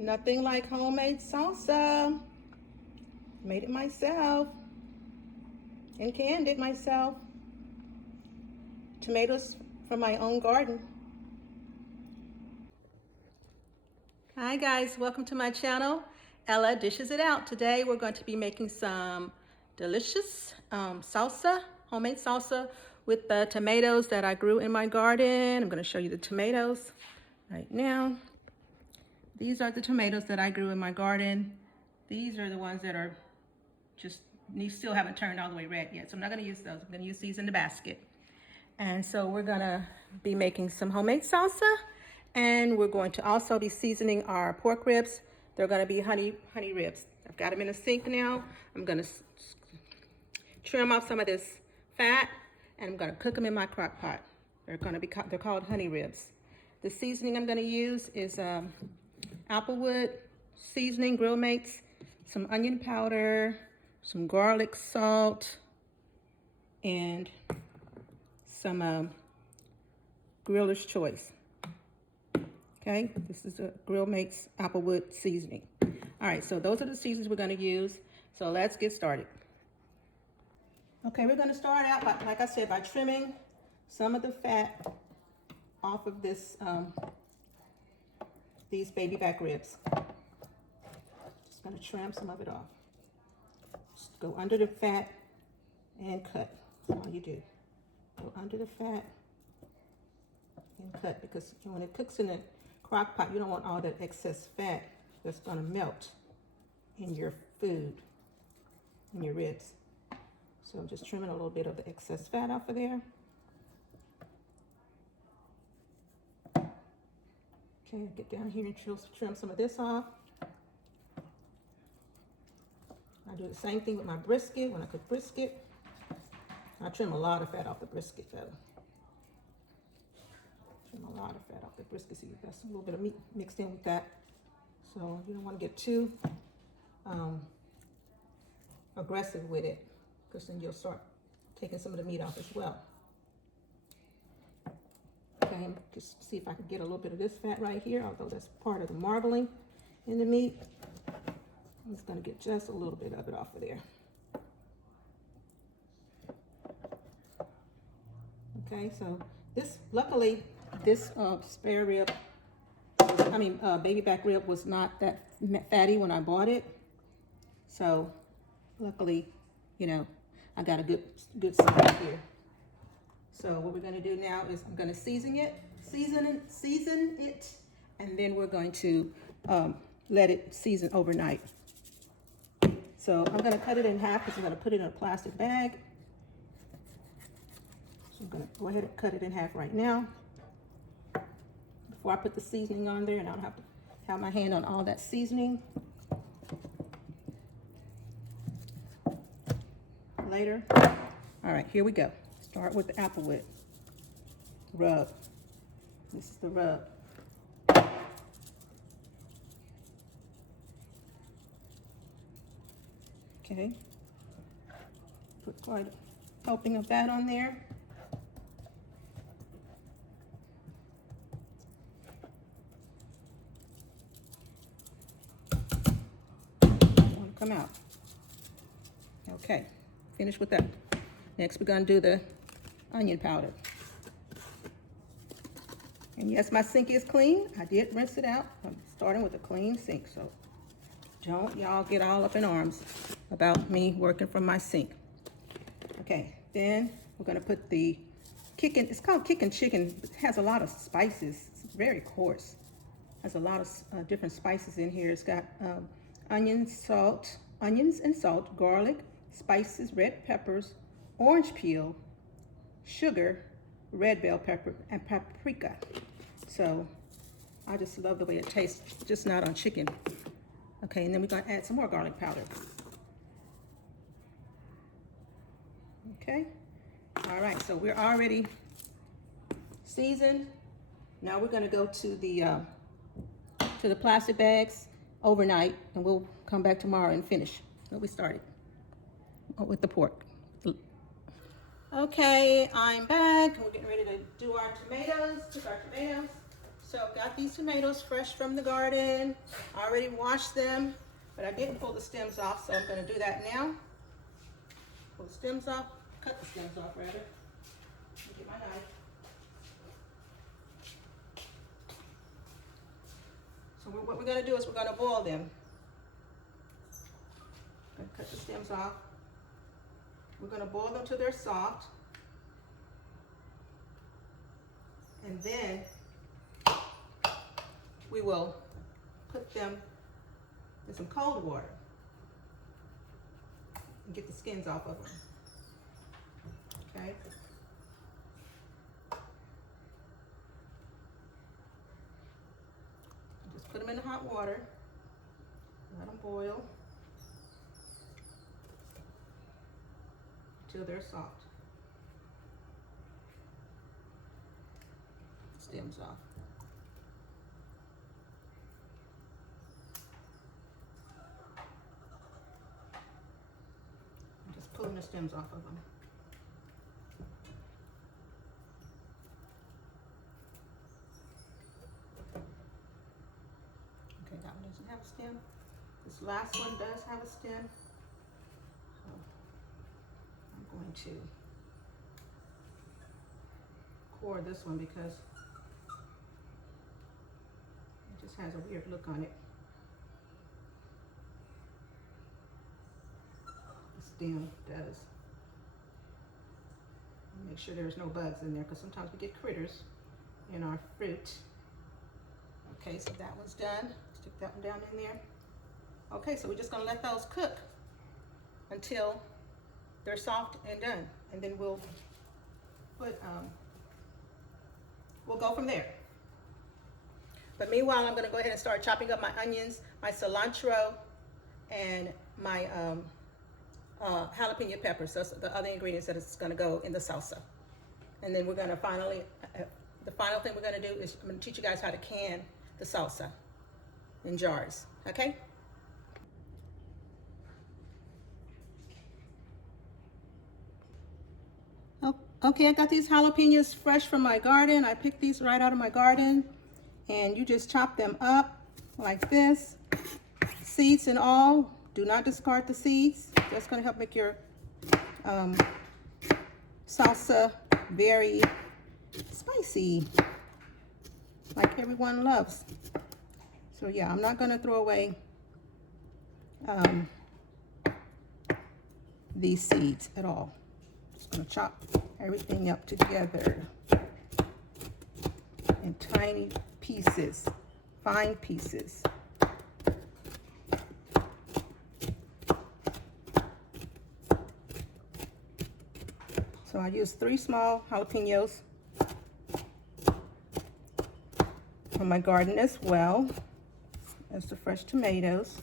Nothing like homemade salsa. Made it myself and canned it myself. Tomatoes from my own garden. Hi guys, welcome to my channel. Ella Dishes It Out. Today we're going to be making some delicious salsa, homemade salsa with the tomatoes that I grew in my garden. I'm going to show you the tomatoes right now. These are the tomatoes that I grew in my garden. These are the ones that are just, these still haven't turned all the way red yet, so I'm not going to use those. I'm going to use these in the basket. And so we're going to be making some homemade salsa, and we're going to also be seasoning our pork ribs. They're going to be honey ribs. I've got them in a sink now. I'm going to trim off some of this fat, and I'm going to cook them in my crock pot. They're called honey ribs. The seasoning I'm going to use is applewood seasoning, Grill Mates, some onion powder, some garlic salt, and some Griller's Choice. Okay, this is a Grill Mates applewood seasoning. All right, so those are the seasonings we're going to use. So let's get started. Okay, we're going to start out, like I said, by trimming some of the fat off of this these Babyback ribs. Just going to trim some of it off. Just go under the fat and cut. That's all you do. Go under the fat and cut, because when it cooks in the crock pot, you don't want all that excess fat that's going to melt in your food, in your ribs. So I'm just trimming a little bit of the excess fat off of there. Okay, get down here and trim some of this off. I do the same thing with my brisket. When I cook brisket, I trim a lot of fat off the brisket, though. Trim a lot of fat off the brisket. See, that's a little bit of meat mixed in with that. So you don't want to get too aggressive with it, because then you'll start taking some of the meat off as well. Okay, just see if I can get a little bit of this fat right here, although that's part of the marbling in the meat. I'm just going to get just a little bit of it off of there. Okay, so this, luckily, this spare rib, Babyback rib was not that fatty when I bought it. So luckily, you know, I got a good spot here. So what we're going to do now is I'm going to season it, and then we're going to let it season overnight. So I'm going to cut it in half because I'm going to put it in a plastic bag. So I'm going to go ahead and cut it in half right now before I put the seasoning on there, and I don't have to have my hand on all that seasoning later. All right, here we go. Start with the applewood rub. This is the rub. Okay. Put quite a helping of that on there. Want to come out. Okay. Finish with that. Next, we're going to do the onion powder. And yes, my sink is clean. I did rinse it out. I'm starting with a clean sink, so don't y'all get all up in arms about me working from my sink. Okay, then we're going to put the kickin', it's called kickin' chicken. It has a lot of spices. It's very coarse. Has a lot of different spices in here. It's got onions and salt, garlic, spices, red peppers, orange peel, sugar, red bell pepper, and paprika. So I just love the way it tastes, just not on chicken. Okay, and then we're going to add some more garlic powder. Okay, all right, so we're already seasoned. Now we're going to go to the plastic bags overnight, and we'll come back tomorrow and finish what we started with the pork. Okay, I'm back. We're getting ready to do our tomatoes, cook our tomatoes. So got these tomatoes fresh from the garden. I already washed them, but I didn't pull the stems off, so I'm going to do that now. Pull the stems off, cut the stems off rather. Let me get my knife. So what we're going to do is we're going to boil them. I'm going to cut the stems off. We're going to boil them till they're soft. And then we will put them in some cold water and get the skins off of them. Okay? Just put them in the hot water, let them boil until they're soft. Stems off. I'm just pulling the stems off of them. Okay, that one doesn't have a stem. This last one does have a stem. So I'm going to core this one because it just has a weird look on it. The stem does. Make sure there's no bugs in there because sometimes we get critters in our fruit. Okay, so that one's done. Stick that one down in there. Okay, so we're just gonna let those cook until they're soft and done, and then we'll go from there. But meanwhile, I'm gonna go ahead and start chopping up my onions, my cilantro, and my jalapeno peppers. Those are the other ingredients that is gonna go in the salsa. And then we're gonna finally, the final thing we're gonna do is I'm gonna teach you guys how to can the salsa in jars, okay? Okay, I got these jalapenos fresh from my garden. I picked these right out of my garden. And you just chop them up like this, seeds and all. Do not discard the seeds. That's gonna help make your salsa very spicy, like everyone loves. So yeah, I'm not gonna throw away these seeds at all. Just gonna chop everything up together in tiny pieces, fine pieces. So I used 3 small jalapenos from my garden as well as the fresh tomatoes.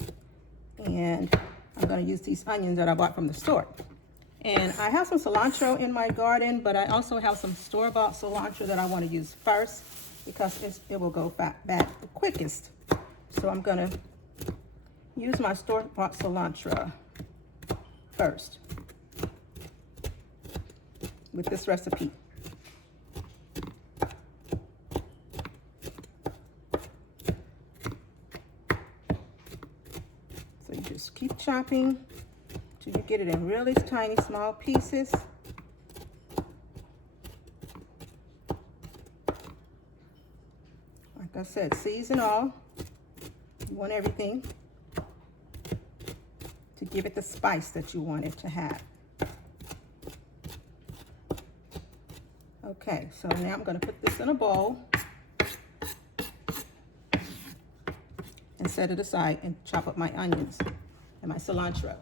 And I'm gonna use these onions that I bought from the store. And I have some cilantro in my garden, but I also have some store-bought cilantro that I want to use first because it will go back the quickest. So I'm gonna use my store-bought cilantro first with this recipe. So you just keep chopping till you get it in really tiny, small pieces. Like I said, seeds and all. You want everything to give it the spice that you want it to have. Okay, so now I'm going to put this in a bowl and set it aside and chop up my onions and my cilantro.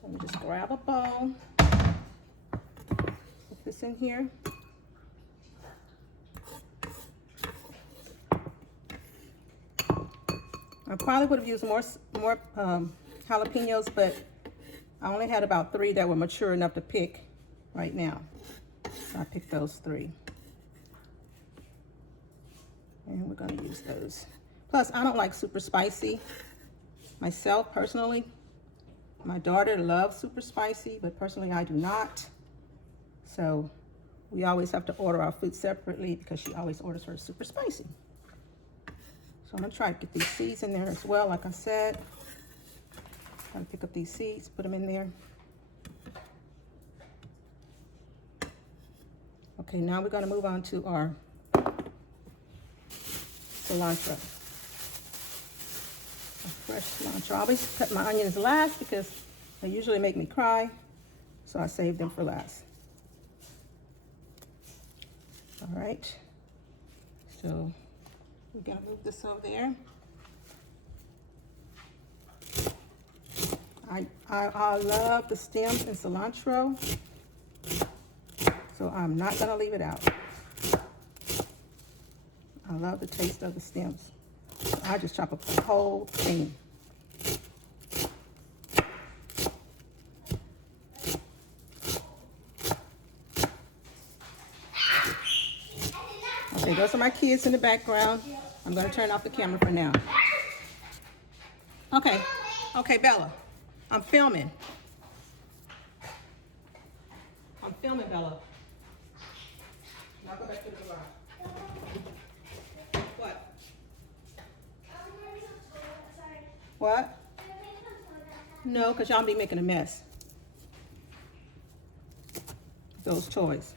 So let me just grab a bowl, put this in here. I probably would have used more jalapenos, but I only had about 3 that were mature enough to pick right now. So I picked those 3. And we're gonna use those. Plus, I don't like super spicy myself personally. My daughter loves super spicy, but personally I do not. So we always have to order our food separately because she always orders hers super spicy. So I'm gonna try to get these seeds in there as well, like I said. Try to pick up these seeds, put them in there. Okay, now we're gonna move on to our cilantro. Fresh cilantro. I always cut my onions last because they usually make me cry, so I save them for last. All right, so we're gonna move this over there. I love the stems in cilantro, so I'm not gonna leave it out. I love the taste of the stems. So I just chop up the whole thing. Okay, those are my kids in the background. I'm gonna turn off the camera for now. Okay, Bella, I'm filming. I'm filming, Bella. Now go back to the garage. What? What? No, because y'all be making a mess. Those toys.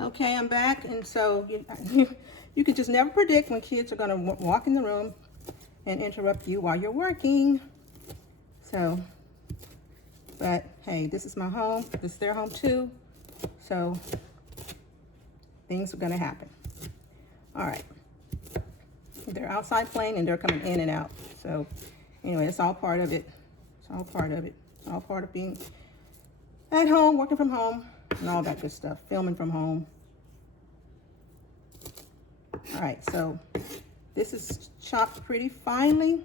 Okay, I'm back, and so you can just never predict when kids are going to walk in the room and interrupt you while you're working. So, but hey, this is my home. This is their home too. So things are going to happen. All right. They're outside playing and they're coming in and out. So anyway, it's all part of it. It's all part of it. It's all part of being at home, working from home, and all that good stuff. Filming from home. All right, so this is chopped pretty finely.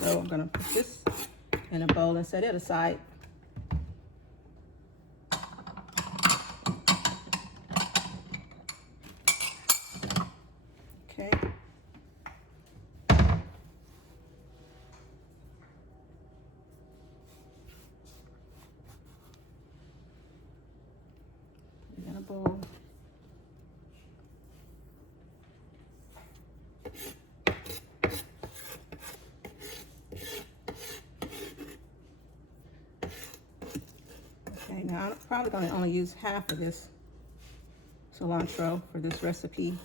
So I'm gonna put this in a bowl and set it aside. Okay. In a bowl. Okay, now I'm probably going to only use half of this cilantro for this recipe,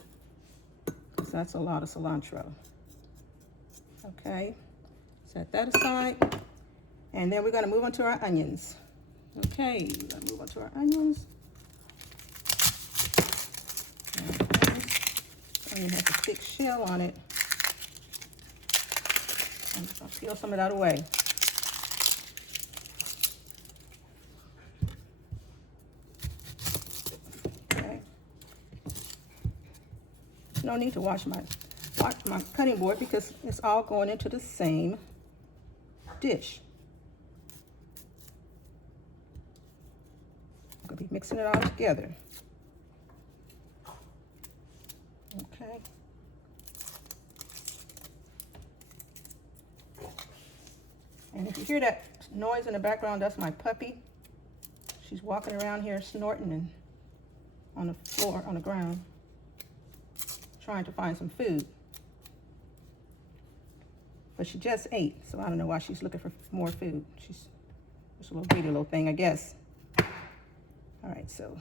because that's a lot of cilantro. Okay, set that aside, and then we're going to move on to our onions. Okay, we're going to move on to our onions. Onion has a thick shell on it. I'll peel some of that away. Okay. No need to wash my cutting board because it's all going into the same dish. I'm gonna be mixing it all together. Okay. And if you hear that noise in the background, that's my puppy. She's walking around here snorting and on the floor, on the ground, trying to find some food. But she just ate, so I don't know why she's looking for more food. She's just a little greedy little thing, I guess. All right, so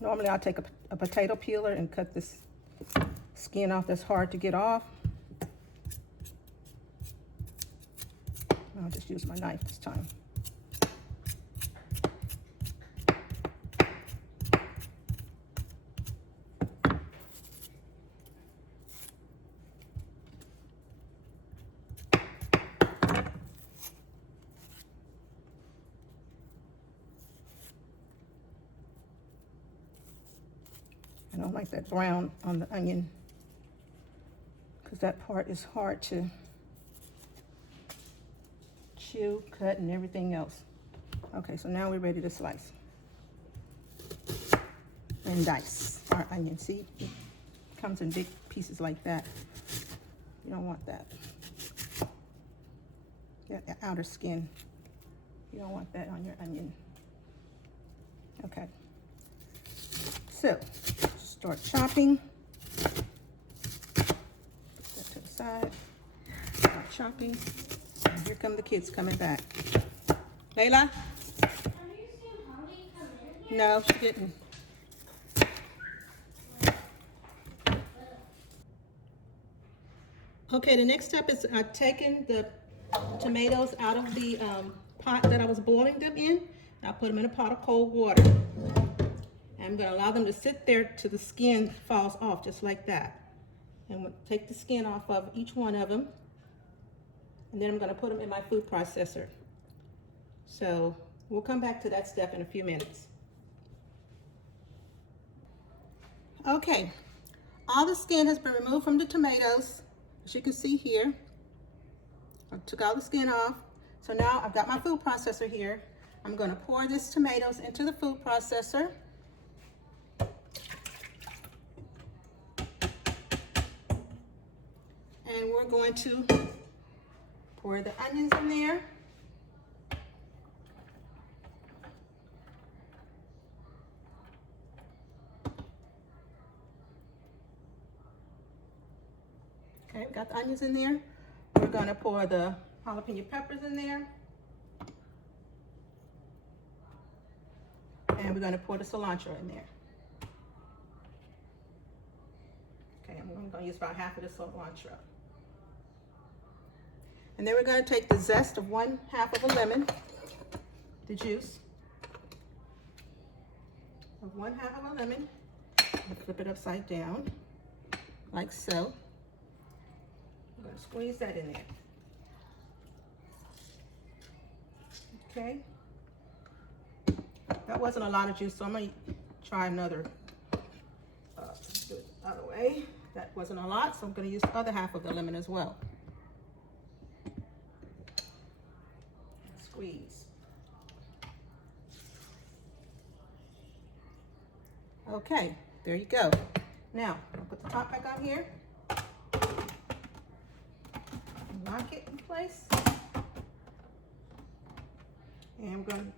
normally I'll take a potato peeler and cut this skin off that's hard to get off. I'll just use my knife this time. I don't like that brown on the onion because that part is hard to chew, cut, and everything else. Okay, so now we're ready to slice and dice our onion. See, it comes in big pieces like that. You don't want that. That outer skin. You don't want that on your onion. Okay. So, start chopping. Put that to the side. Start chopping. And here come the kids coming back. Layla? Have you seen Holly come in here? No, she didn't. Okay, the next step is taking the tomatoes out of the pot that I was boiling them in. I put them in a pot of cold water. I'm going to allow them to sit there till the skin falls off, just like that. And we'll take the skin off of each one of them. And then I'm going to put them in my food processor. So we'll come back to that step in a few minutes. Okay, all the skin has been removed from the tomatoes. As you can see here, I took all the skin off. So now I've got my food processor here. I'm going to pour this tomatoes into the food processor. And we're going to pour the onions in there. Okay, we got the onions in there. We're going to pour the jalapeno peppers in there. And we're going to pour the cilantro in there. Okay, I'm going to use about half of the cilantro. And then we're going to take the zest of 1/2 of a lemon, the juice of 1/2 of a lemon, and flip it upside down, like so. I'm going to squeeze that in there. Okay. That wasn't a lot of juice, so I'm going to try another. Do it the other way. That wasn't a lot, so I'm going to use the other half of the lemon as well. Squeeze. Okay, there you go. Now, I'll put the top back on here. Lock it in place. And I'm going to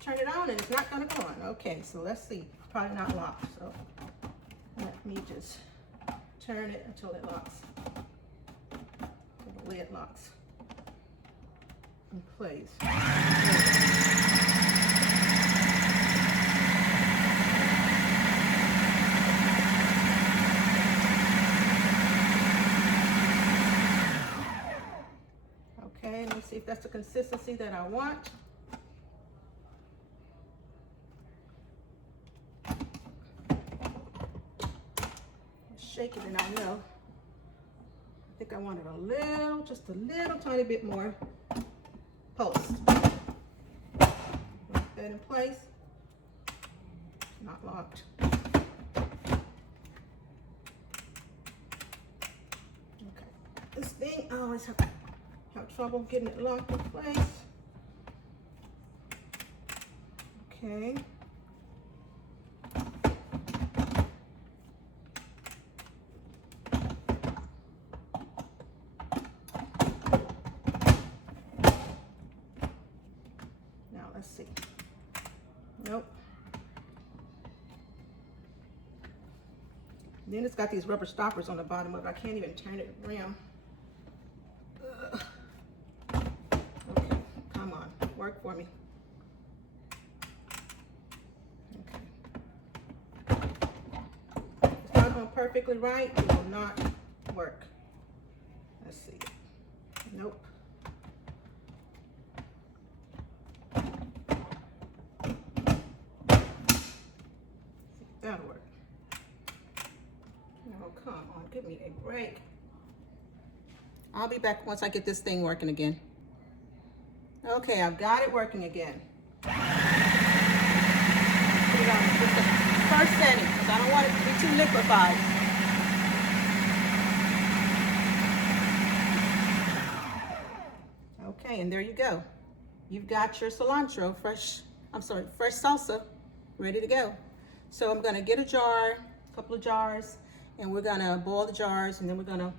turn it on and it's not going to go on. Okay, so let's see. Probably not locked. So let me just turn it until it locks. Until the lid locks in place. Okay, let me see if that's the consistency that I want. Shake it and I'll know. I think I want it a little, just a little tiny bit more post. Lock that in place. Not locked. Okay. This thing, I always have trouble getting it locked in place. Okay. Now let's see. Nope. Then it's got these rubber stoppers on the bottom of it. I can't even turn it around. Okay, come on, work for me. Okay. It's not on perfectly right, it will not work. Let's see. Nope. That'll work. Oh, come on, give me a break. I'll be back once I get this thing working again. Okay, I've got it working again. Put it on just the first setting, because I don't want it to be too liquefied. Okay, and there you go. You've got your cilantro, fresh salsa, ready to go. So I'm gonna get a jar, a couple of jars, and we're gonna boil the jars, and then we're gonna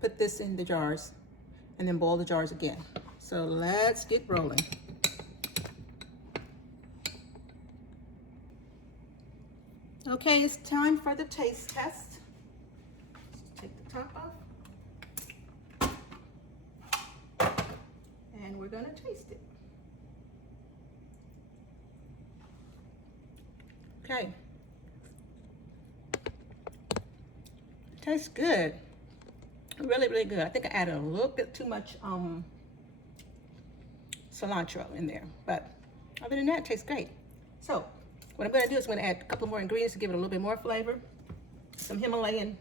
put this in the jars, and then boil the jars again. So let's get rolling. Okay, it's time for the taste test. Let's take the top off. And we're gonna taste it. Okay. It tastes good. Really, really good. I think I added a little bit too much cilantro in there, but other than that, it tastes great. So what I'm gonna do is I'm gonna add a couple more ingredients to give it a little bit more flavor. Some Himalayan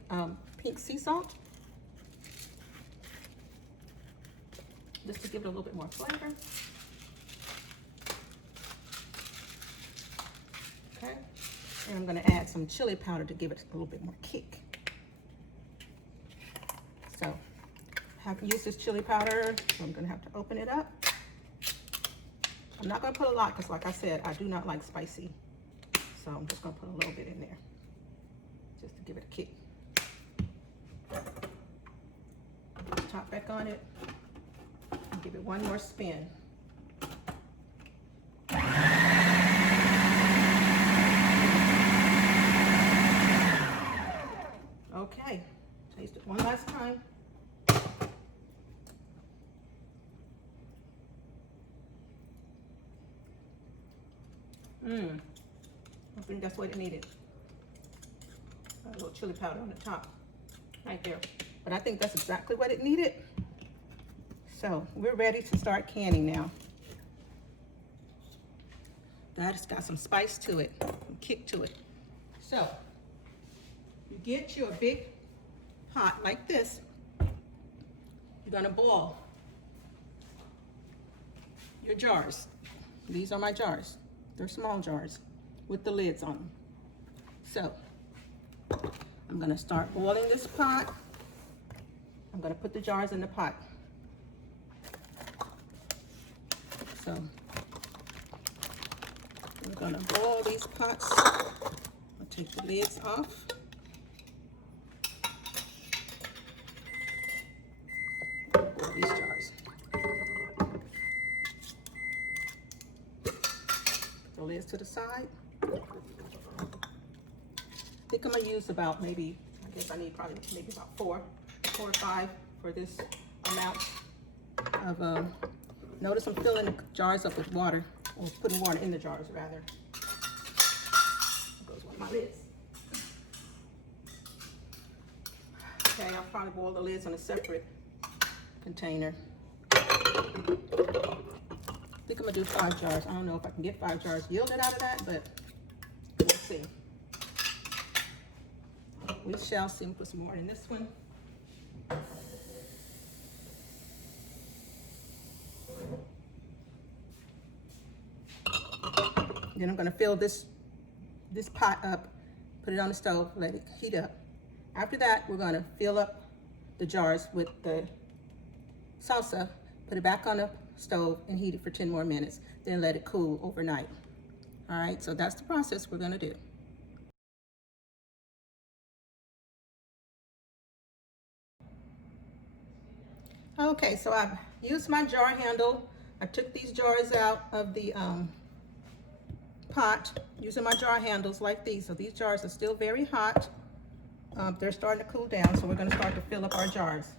pink sea salt, just to give it a little bit more flavor. Okay, and I'm gonna add some chili powder to give it a little bit more kick. So I have to use this chili powder, so I'm gonna have to open it up. I'm not gonna put a lot because, like I said, I do not like spicy. So I'm just gonna put a little bit in there, just to give it a kick. Top back on it, and give it one more spin. Okay, taste it one last time. I think that's what it needed. A little chili powder on the top, right there. But I think that's exactly what it needed. So we're ready to start canning now. That's got some spice to it, some kick to it. So you get you a big pot like this. You're gonna boil your jars. These are my jars. They're small jars with the lids on them. So I'm gonna start boiling this pot. I'm gonna put the jars in the pot. So I'm gonna boil these pots. I'll take the lids off. Boil these jars. The lids to the side. I think I'm gonna use about maybe, I guess I need probably maybe about four or five for this amount of, notice I'm filling the jars up with water, or putting water in the jars rather. That goes with my lids. Okay, I'll probably boil the lids in a separate container. I think I'm gonna do 5 jars. I don't know if I can get 5 jars yielded out of that, but we'll see. We shall see. Put some more in this one. Then I'm gonna fill this pot up, put it on the stove, let it heat up. After that, we're gonna fill up the jars with the salsa, put it back on the stove and heat it for 10 more minutes, then let it cool overnight. All right, so that's the process we're gonna do. Okay, so I've used my jar handle. I took these jars out of the pot using my jar handles like these. So these jars are still very hot. They're starting to cool down, so we're gonna start to fill up our jars.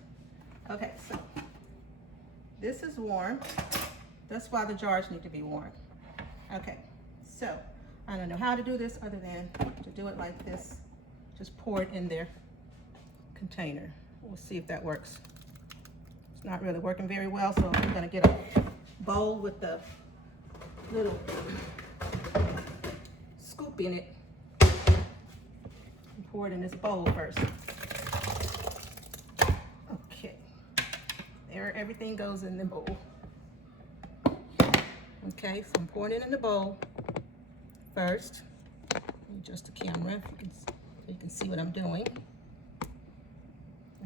Okay, so this is warm. That's why the jars need to be warm. Okay, so I don't know how to do this other than to do it like this. Just pour it in their container. We'll see if that works. It's not really working very well, so I'm gonna get a bowl with the little scoop in it and pour it in this bowl first. Okay, there, everything goes in the bowl. Okay, so I'm pouring it in the bowl first. Adjust the camera if you can see what I'm doing.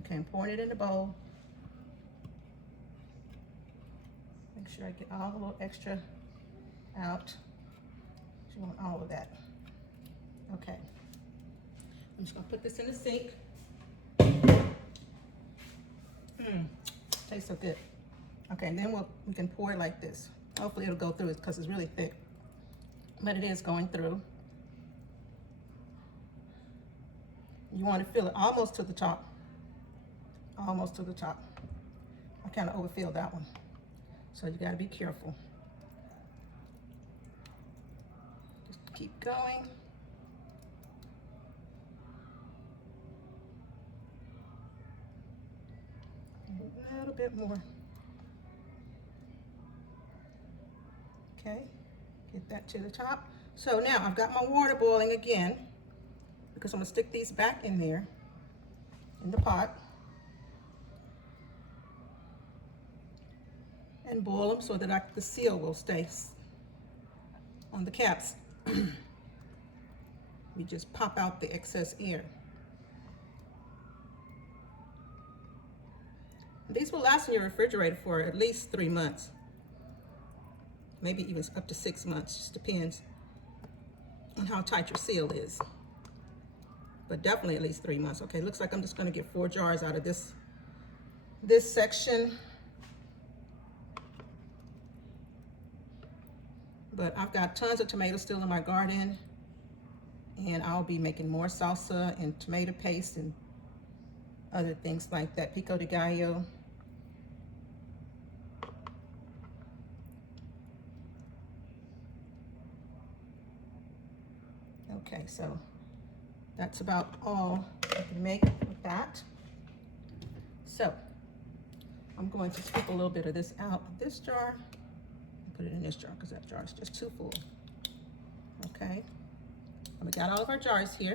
Okay, I'm pouring it in the bowl. Make sure I get all the little extra out. You want all of that. Okay. I'm just gonna put this in the sink. Tastes so good. Okay, and then we can pour it like this. Hopefully it'll go through it because it's really thick. But it is going through. You want to fill it almost to the top. Almost to the top. I kind of overfilled that one. So you got to be careful. Just keep going. A little bit more. Okay, get that to the top. So now I've got my water boiling again because I'm gonna stick these back in there in the pot and boil them so that the seal will stay on the caps. We just pop out the excess air. These will last in your refrigerator for at least 3 months. Maybe even up to 6 months, just depends on how tight your seal is. But definitely at least 3 months. Okay, looks like I'm just gonna get 4 jars out of this section. But I've got tons of tomatoes still in my garden, and I'll be making more salsa and tomato paste and other things like that, pico de gallo. Okay, so that's about all I can make with that. So I'm going to scoop a little bit of this out of this jar and put it in this jar because that jar is just too full. Okay, and we got all of our jars here.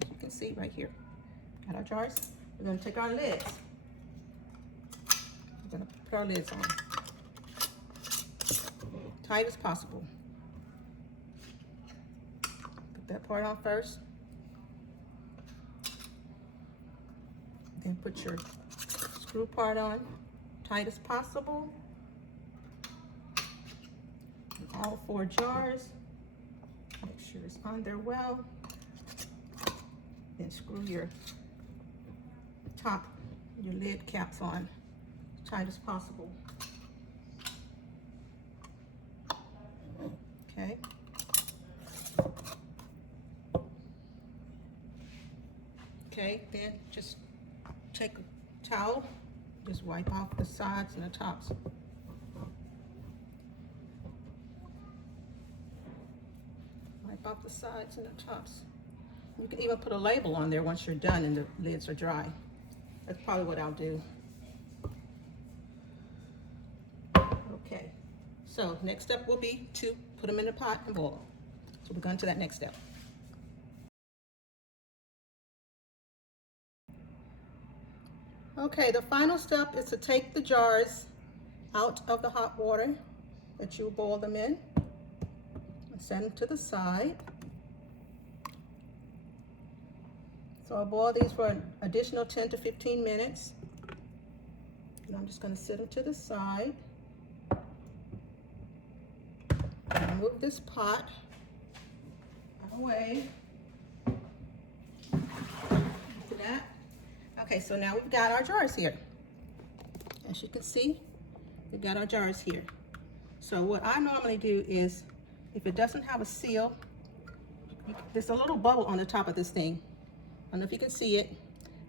As you can see right here, got our jars. We're going to take our lids. We're going to put our lids on tight as possible. That part on first, then put your screw part on tight as possible. All 4 jars, make sure it's on there well. Then screw your top, your lid caps on as tight as possible. Okay. Okay, then just take a towel, just wipe off the sides and the tops. Wipe off the sides and the tops. You can even put a label on there once you're done and the lids are dry. That's probably what I'll do. Okay, so next step will be to put them in the pot and boil them. So we're going to that next step. Okay, the final step is to take the jars out of the hot water that you boil them in and set them to the side. So I'll boil these for an additional 10 to 15 minutes. And I'm just going to set them to the side. Move this pot out of the way. Into that. Okay, so now we've got our jars here. As you can see, we've got our jars here. So what I normally do is, if it doesn't have a seal, there's a little bubble on the top of this thing. I don't know if you can see it,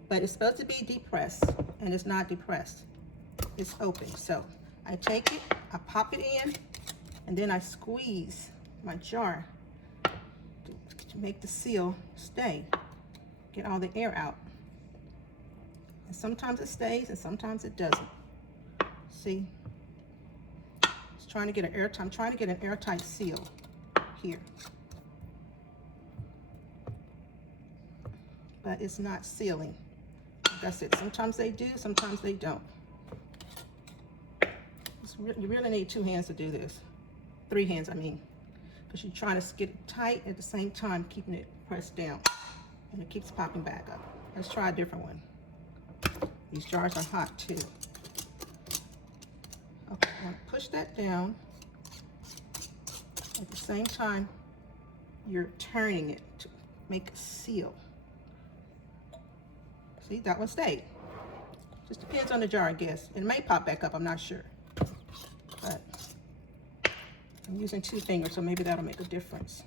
but it's supposed to be depressed, and it's not depressed. It's open. So I take it, I pop it in, and then I squeeze my jar to make the seal stay, get all the air out. And sometimes it stays and sometimes it doesn't. See? I'm trying to get an airtight seal here. But it's not sealing. Like I said, sometimes they do, sometimes they don't. You really need 2 hands to do this. 3 hands, I mean. because you're trying to get it tight at the same time keeping it pressed down, and it keeps popping back up. Let's try a different one. These jars are hot too. Okay, now push that down. At the same time, you're turning it to make a seal. See, that one stayed. Just depends on the jar, I guess. It may pop back up, I'm not sure. But I'm using 2 fingers, so maybe that'll make a difference.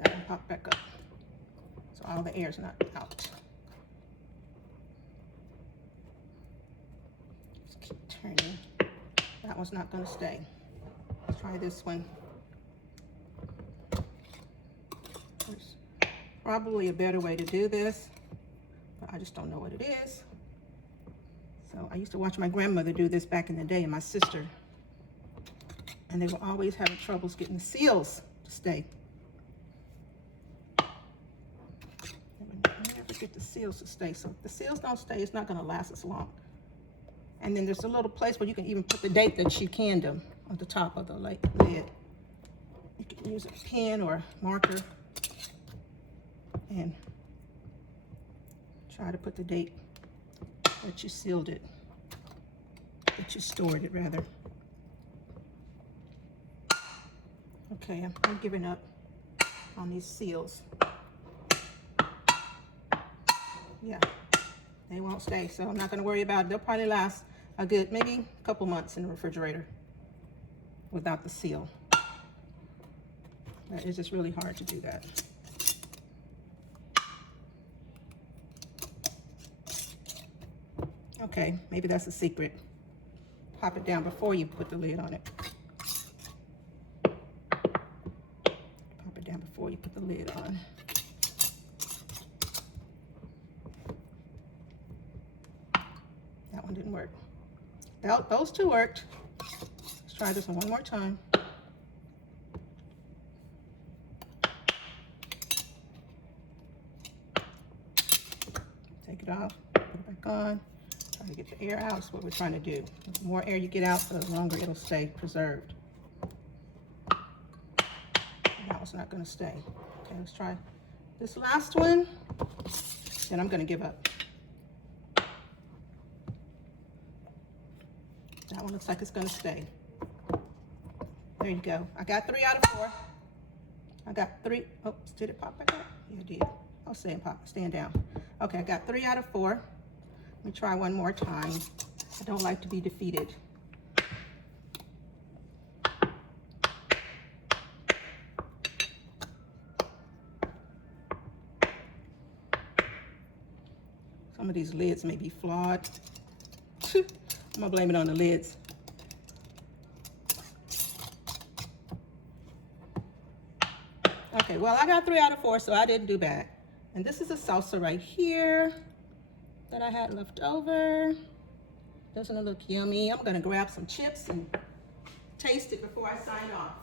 That one popped back up. So all the air's not out. Just keep turning. That one's not gonna stay. Let's try this one. There's probably a better way to do this, but I just don't know what it is. So I used to watch my grandmother do this back in the day, and my sister, and they were always having troubles getting the seals to stay. They would never get the seals to stay. So if the seals don't stay, it's not gonna last as long. And then there's a little place where you can even put the date that you canned them on the top of the lid. You can use a pen or a marker and try to put the date that you sealed it, that you stored it rather. Okay, I'm giving up on these seals. Yeah, they won't stay, so I'm not gonna worry about it. They'll probably last a good, maybe a couple months in the refrigerator without the seal. But it's just really hard to do that. Okay, maybe that's a secret. Pop it down before you put the lid on it. Pop it down before you put the lid on. That one didn't work. Those 2 worked. Let's try this one more time. Take it off, put it back on. Try to get the air out. That's what we're trying to do. The more air you get out, the longer it'll stay preserved. And that one's not going to stay. Okay, let's try this last one. Then I'm going to give up. That one looks like it's going to stay. There you go. I got 3 out of 4. I got 3. Oh, did it pop back up? Yeah, it did. I was saying pop, stand down. Okay, I got 3 out of 4. Let me try one more time. I don't like to be defeated. Some of these lids may be flawed. I'm gonna blame it on the lids. Okay, well, I got 3 out of 4, so I didn't do bad. And this is a salsa right here that I had left over. Doesn't it look yummy? I'm gonna grab some chips and taste it before I sign off.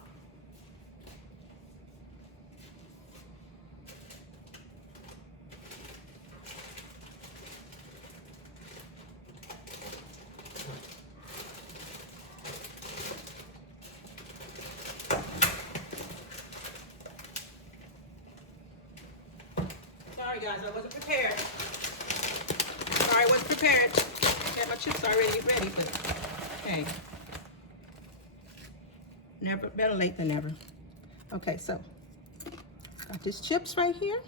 Sorry guys, I wasn't prepared. Sorry, I wasn't prepared. I had my chips already ready, but hey. Never, better late than never. Okay, so got these chips right here.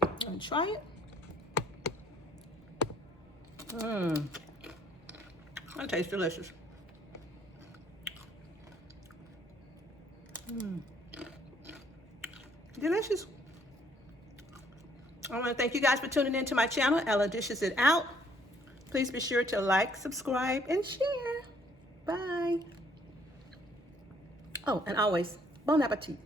Gonna try it. That tastes delicious. Delicious. I want to thank you guys for tuning in to my channel, Ella Dishes It Out. Please be sure to like, subscribe, and share. Bye. Oh, and always, bon appetit.